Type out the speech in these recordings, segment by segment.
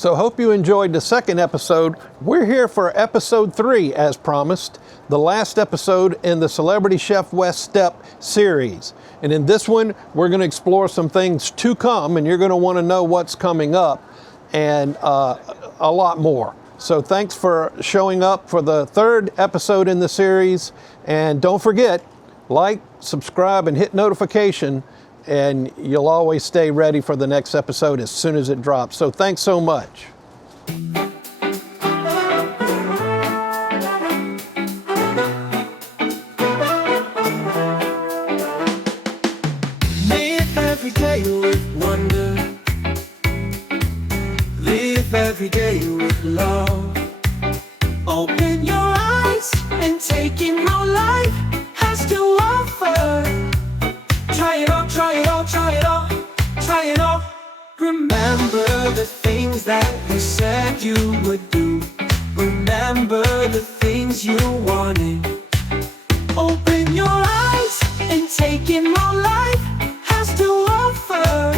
So hope you enjoyed the second episode. We're here for episode 3, as promised, the last episode in the Celebrity Chef Wes Stepp series. And in this one, we're going to explore some things to come, and you're going to want to know what's coming up and a lot more. So thanks for showing up for the third episode in the series. And don't forget, like, subscribe, and hit notification, and you'll always stay ready for the next episode as soon as it drops. So thanks so much. Live every day with wonder. Live every day with love. Open your eyes and take in how life has to offer. Try it all, try it all, try it all, try it all. Remember the things that you said you would do. Remember the things you wanted. Open your eyes and take in what life has to offer.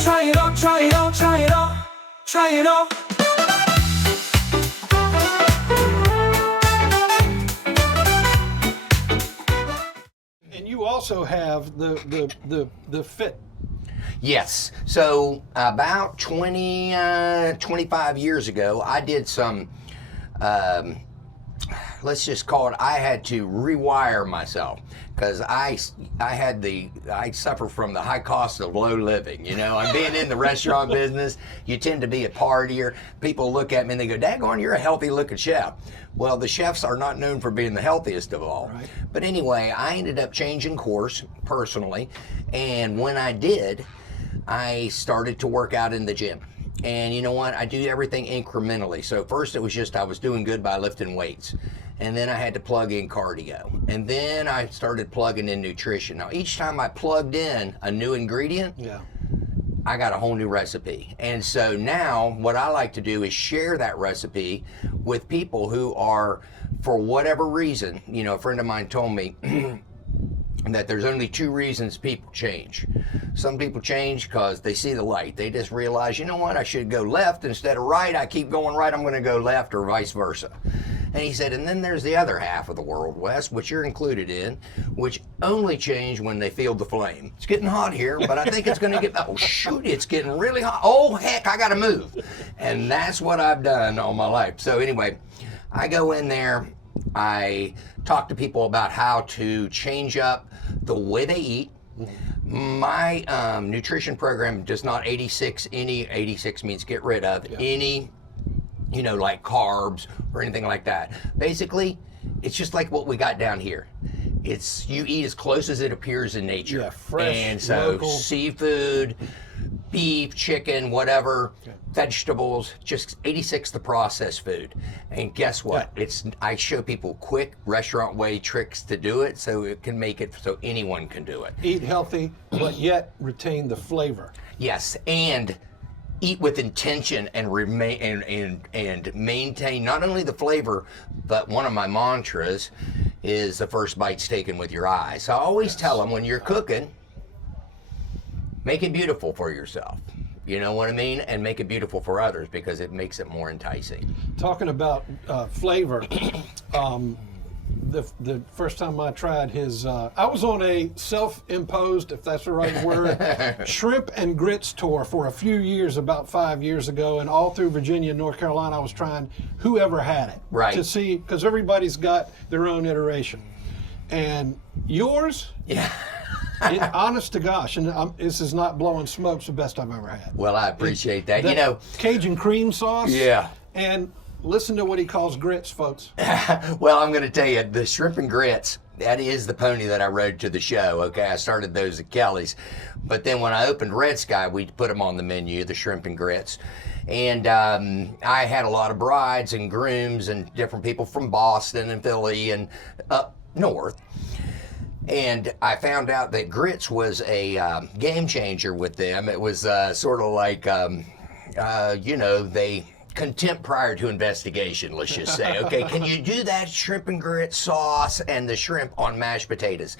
Try it all, try it all, try it all, try it all. You also have the fit. Yes. So about 25 years ago, I did some, let's just call it, I had to rewire myself because I suffer from the high cost of low living. You know, I'm being in the restaurant business. You tend to be a partier. People look at me and they go, "Daggone, you're a healthy looking chef." Well, the chefs are not known for being the healthiest of all. Right. But anyway, I ended up changing course personally. And when I did, I started to work out in the gym. And you know what? I do everything incrementally. So first it was just I was doing good by lifting weights. And then I had to plug in cardio. And then I started plugging in nutrition. Now, each time I plugged in a new ingredient, I got a whole new recipe. And so now what I like to do is share that recipe with people who are, for whatever reason, you know, a friend of mine told me that there's only 2 reasons people change. Some people change because they see the light. They just realize, you know what, I should go left instead of right. I keep going right, I'm gonna go left, or vice versa. And he said, and then there's the other half of the world, Wes, which you're included in, which only change when they feel the flame. It's getting hot here, but I think it's gonna get, oh shoot, it's getting really hot. Oh heck, I gotta move. And that's what I've done all my life. So anyway, I go in there, I talk to people about how to change up the way they eat. My nutrition program does not 86 means get rid of any, you know, like carbs or anything like that. Basically, it's just like what we got down here. It's you eat as close as it appears in nature. Yeah, fresh, and so local. Seafood, beef, chicken, whatever, vegetables, just 86 the processed food. And guess what? I show people quick restaurant way tricks to do it so it can make it so anyone can do it. Eat healthy, but yet retain the flavor. Yes, and eat with intention and remain and maintain not only the flavor, but one of my mantras is the first bite's taken with your eyes. So I always tell them when you're cooking, make it beautiful for yourself. You know what I mean? And make it beautiful for others because it makes it more enticing. Talking about flavor, the first time I tried his, I was on a self-imposed, if that's the right word, shrimp and grits tour for a few years, about 5 years ago, and all through Virginia and North Carolina, I was trying whoever had it. Right. To see, because everybody's got their own iteration. And yours? Yeah. Honest to gosh, and this is not blowing smoke, it's the best I've ever had. Well, I appreciate that. You know, Cajun cream sauce. Yeah. And listen to what he calls grits, folks. Well, I'm going to tell you, the shrimp and grits, that is the pony that I rode to the show. Okay, I started those at Kelly's. But then when I opened Red Sky, we put them on the menu, the shrimp and grits. And I had a lot of brides and grooms and different people from Boston and Philly and up north. And I found out that grits was a game changer with them. It was sort of like, you know, they contempt prior to investigation, let's just say. Okay, can you do that shrimp and grit sauce and the shrimp on mashed potatoes?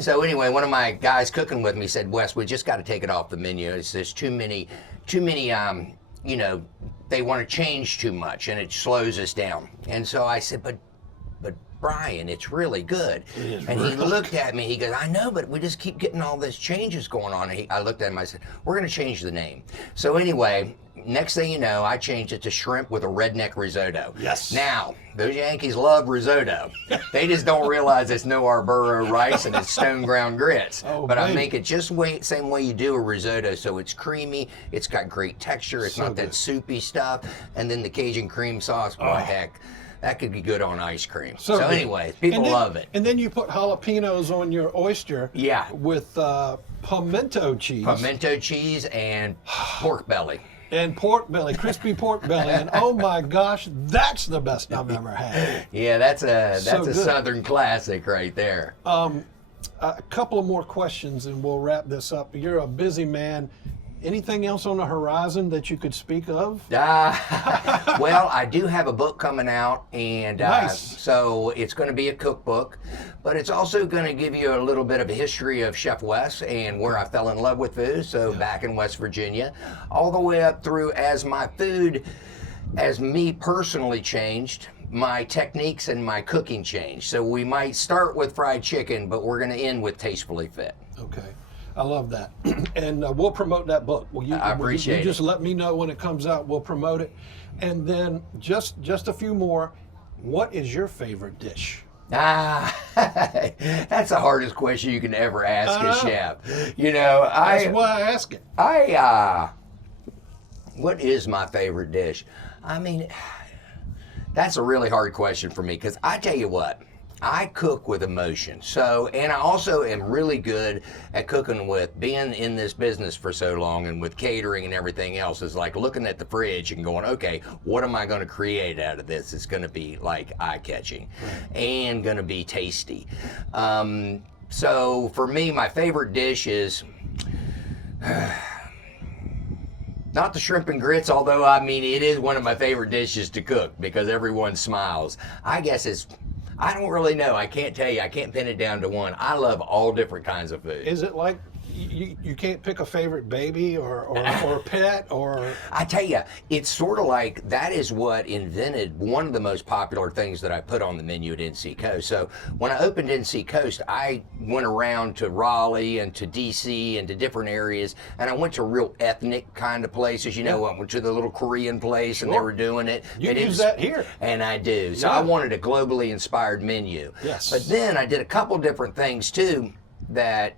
So anyway, one of my guys cooking with me said, Wes, we just got to take it off the menu. There's too many you know, they want to change too much and it slows us down. And so I said, but Brian, it's really good. And he looked at me, he goes, I know, but we just keep getting all these changes going on. And I looked at him, I said, we're going to change the name. So anyway, next thing you know, I changed it to Shrimp with a Redneck Risotto. Yes. Now, those Yankees love risotto. They just don't realize it's no arboro rice and it's stone ground grits. Oh, but baby. I make it just same way you do a risotto, so it's creamy, it's got great texture, it's So not that good. soupy stuff, and then the Cajun cream sauce, boy, heck, that could be good on ice cream. So So good. anyway, people And then- love it. And then you put jalapenos on your oyster. Yeah. With pimento cheese. Pimento cheese and pork belly. And pork belly, crispy pork belly, and oh my gosh, that's the best I've ever had. Yeah, that's a good. Southern classic right there. A couple of more questions and we'll wrap this up. You're a busy man. Anything else on the horizon that you could speak of? Well, I do have a book coming out, and Nice. so it's going to be a cookbook, but it's also going to give you a little bit of a history of Chef Wes and where I fell in love with food. So back in West Virginia, all the way up through as my food, as me personally changed, my techniques and my cooking changed. So we might start with fried chicken, but we're going to end with Tastefully Fit. Okay. I love that. And we'll promote that book. I appreciate you it. just let me know when it comes out. We'll promote it. And then just a few more. What is your favorite dish? That's the hardest question you can ever ask a chef. You know, That's why I ask it. What is my favorite dish? I mean, that's a really hard question for me because I tell you what, I cook with emotion. So, and I also am really good at cooking with being in this business for so long and with catering and everything else is like looking at the fridge and going, okay, what am I going to create out of this? It's going to be like eye-catching and going to be tasty. So for me, my favorite dish is not the shrimp and grits, although I mean, it is one of my favorite dishes to cook because everyone smiles. I guess I don't really know. I can't tell you. I can't pin it down to one. I love all different kinds of food. Is it like you can't pick a favorite baby or pet or? I tell you, it's sort of like that is what invented one of the most popular things that I put on the menu at NC Coast. So when I opened NC Coast, I went around to Raleigh and to DC and to different areas, and I went to real ethnic kind of places. You know, I went to the little Korean place and they were doing it. You And use that here. And I do. So Yeah. I wanted a globally inspired menu. Yes. But then I did a couple different things too that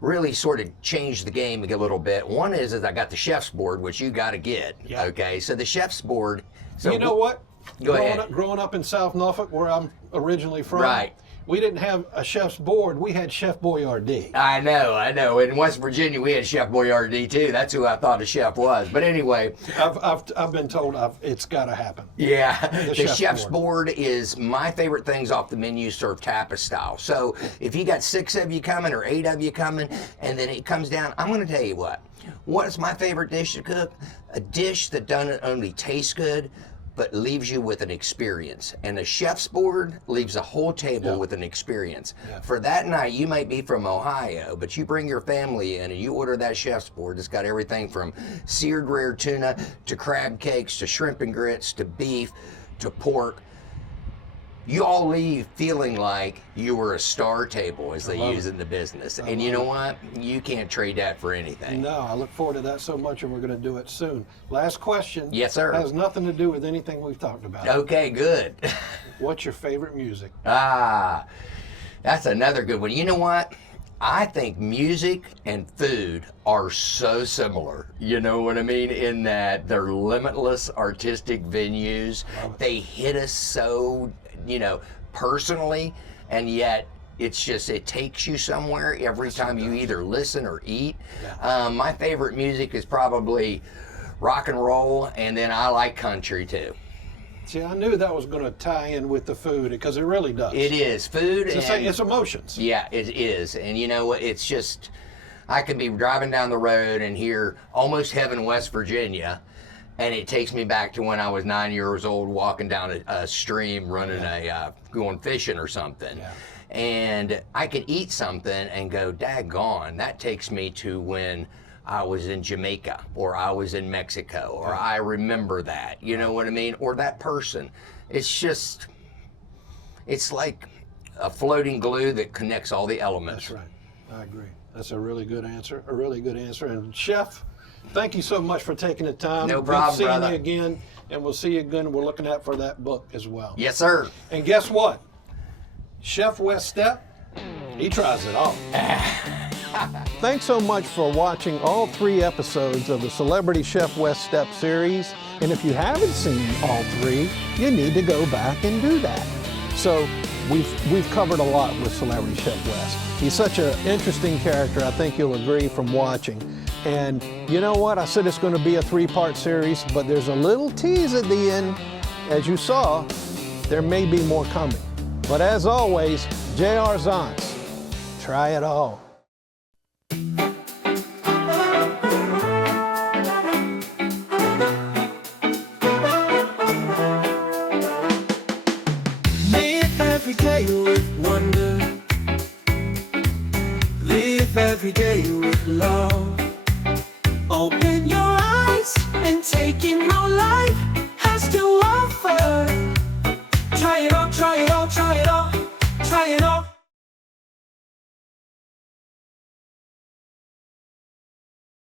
really sort of changed the game a little bit. One is I got the chef's board, which you got to get. Yeah. Okay, so the chef's board. So You know what? Go ahead. Growing up in South Norfolk, where I'm originally from, Right. we didn't have a chef's board. We had Chef Boyardee. I know. In West Virginia, we had Chef Boyardee too. That's who I thought a chef was. But anyway, I've been told it's got to happen. yeah, the chef's chef's board is my favorite things off the menu served tapas style. So if you got 6 of you coming or 8 of you coming, and then it comes down, I'm going to tell you what is my favorite dish to cook? A dish that doesn't only taste good, but leaves you with an experience. And a chef's board leaves a whole table with an experience. Yeah. For that night, you might be from Ohio, but you bring your family in and you order that chef's board. It's got everything from seared rare tuna to crab cakes to shrimp and grits to beef to pork. You all leave feeling like you were a star table, as they use in the business. And you know what? You can't trade that for anything. No, I look forward to that so much, and we're going to do it soon. Last question. Yes, sir. Has nothing to do with anything we've talked about. Okay, good. What's your favorite music? That's another good one. You know what? I think music and food are so similar. You know what I mean? In that they're limitless artistic venues. They hit us so, personally, and yet it's just, it takes you somewhere every time you either listen or eat. Yeah. My favorite music is probably rock and roll, and then I like country too. See, I knew that was going to tie in with the food because it really does. It is food It's emotions. Yeah, it is. And you know what? It's just, I could be driving down the road and hear Almost Heaven, West Virginia, and it takes me back to when I was 9 years old walking down a stream running going fishing or something. Yeah. And I could eat something and go, daggone, that takes me to when I was in Jamaica, or I was in Mexico, or I remember that, you know what I mean? Or that person. It's like a floating glue that connects all the elements. That's right. I agree. That's a really good answer. A really good answer. And Chef, thank you so much for taking the time. No problem, Good seeing brother. you again, and we'll see you again. We're looking out for that book as well. Yes, sir. And guess what? Chef Wes Stepp, he tries it all. Thanks so much for watching all 3 episodes of the Celebrity Chef Wes Stepp series. And if you haven't seen all 3, you need to go back and do that. So we've covered a lot with Celebrity Chef Wes. He's such an interesting character, I think you'll agree from watching. And you know what? I said it's going to be a 3-part series, but there's a little tease at the end. As you saw, there may be more coming. But as always, J.R. Zantz, try it all. Live every day with wonder. Live every day with love. Open your eyes and take in how life has to offer.